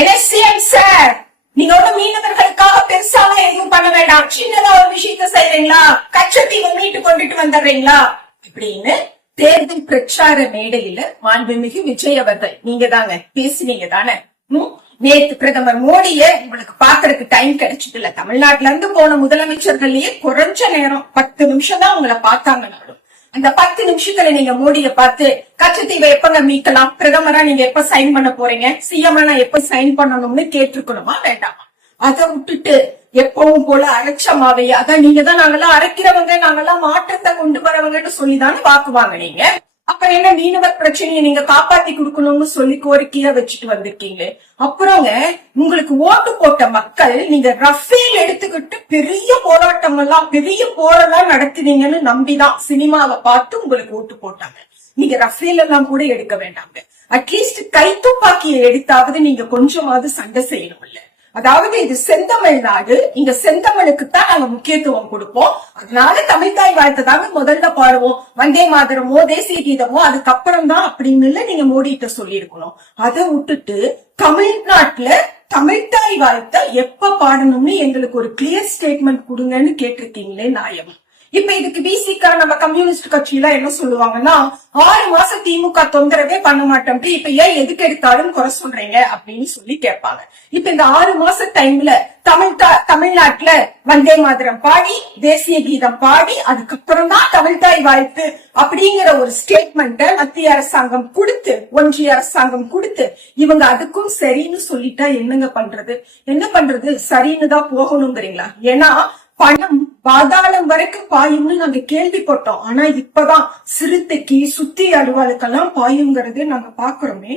என்எஸ்சிஎம் sir, நீங்க ஒண்ணு மீனவர்களுக்காக பெருசாலாம் எதுவும் பண்ண வேண்டாம், சின்னதா ஒரு விஷயத்த செய்றீங்களா, கச்சத்தீவை மீட்டு கொண்டுட்டு வந்துடுறீங்களா அப்படின்னு தேர்தல் பிரச்சார மேடையில மாண்புமிகு விஜய் அவர்கள் நீங்க தாங்க பேசினீங்க தானே. நேத்து பிரதமர் மோடிய உங்களுக்கு பாக்குறதுக்கு டைம் கிடைச்சது இல்ல. தமிழ்நாட்டுல இருந்து போன முதலமைச்சர்கள்லயே குறைஞ்ச நேரம் 10 நிமிஷம் தான் உங்களை பார்த்தாங்க. அந்த 10 நிமிஷத்துல நீங்க மோடிய பார்த்து கச்சத்தீவை எப்பங்க மீட்கலாம், பிரதமரா நீங்க எப்ப சைன் பண்ண போறீங்க, சிஎம் நான் எப்ப சைன் பண்ணணும்னு கேட்டிருக்கணுமா வேண்டாமா? அதை விட்டுட்டு எப்பவும் போல அலட்சமாவே அதான் நீங்க தான் நாங்கெல்லாம் அரைக்கிறவங்க, நாங்கெல்லாம் மாற்றத்தை கொண்டு வரவங்கன்னு சொல்லிதானே வாக்கு வாங்கினீங்க. அப்புறம் என்ன மீனவர் பிரச்சனையை நீங்க காப்பாத்தி கொடுக்கணும்னு சொல்லி கோரிக்கையா வச்சுட்டு வந்திருக்கீங்க. அப்புறங்க உங்களுக்கு ஓட்டு போட்ட மக்கள் நீங்க ரஃபேல் எடுத்துக்கிட்டு பெரிய போராட்டம் எல்லாம் பெரிய போரெல்லாம் நடத்தினீங்கன்னு நம்பிதான் சினிமாவை பார்த்து உங்களுக்கு ஓட்டு போட்டாங்க. நீங்க ரஃபேல் எல்லாம் கூட எடுக்க வேண்டாங்க, அட்லீஸ்ட் கைத்துப்பாக்கியை எடுத்தாவது நீங்க கொஞ்சமாவது சண்டை செய்யணும் இல்ல. அதாவது இது செந்தமிழ்நாடு, இங்க செந்தமிழுக்கு தான் நாங்க முக்கியத்துவம் கொடுப்போம். அதனால தமிழ்தாய் வாழ்த்தை தாங்க முதல்ல பாடுவோம், வந்தே மாதரமோ தேசிய கீதமோ அதுக்கப்புறம் தான் அப்படின்னு நீங்க மோடிட்ட சொல்லிருக்கணும். அதை விட்டுட்டு தமிழ்நாட்டுல தமிழ்தாய் வாழ்த்தை எப்ப பாடணும்னு எங்களுக்கு ஒரு கிளியர் ஸ்டேட்மெண்ட் கொடுங்கன்னு கேட்டிருக்கீங்களே நியாயம். இப்ப இதுக்கு பிசிகா நம்ம கம்யூனிஸ்ட் கட்சியில என்ன சொல்லுவாங்கன்னா, 6 மாசம் திமுக தொந்தரவே பண்ண மாட்டோம், இப்ப ஏன் எதுக்கு எடுத்தாலும் குறை சொல்றீங்க அப்படின்னு சொல்லி கேட்பாங்க. இப்ப இந்த 6 மாச டைம்ல தமிழ்நாட்டுல வந்தே மாதரம் பாடி தேசிய கீதம் பாடி அதுக்கப்புறம் தான் தமிழ்தாய் வாழ்த்து அப்படிங்கிற ஒரு ஸ்டேட்மெண்ட்டை மத்திய அரசாங்கம் கொடுத்து ஒன்றிய அரசாங்கம் கொடுத்து இவங்க அதுக்கும் சரின்னு சொல்லிட்டா என்னங்க பண்றது? என்ன பண்றது? சரின்னு தான் போகணுங்கிறீங்களா? ஏன்னா பணம் பாதாளம் வரைக்கும் பாயும்னு நாங்க கேள்விப்பட்டோம். ஆனா இப்பதான் சிறுத்தைக்கு சுத்தி அலுவலுக்கெல்லாம் பாயுங்கிறதே நாங்க பாக்குறோமே.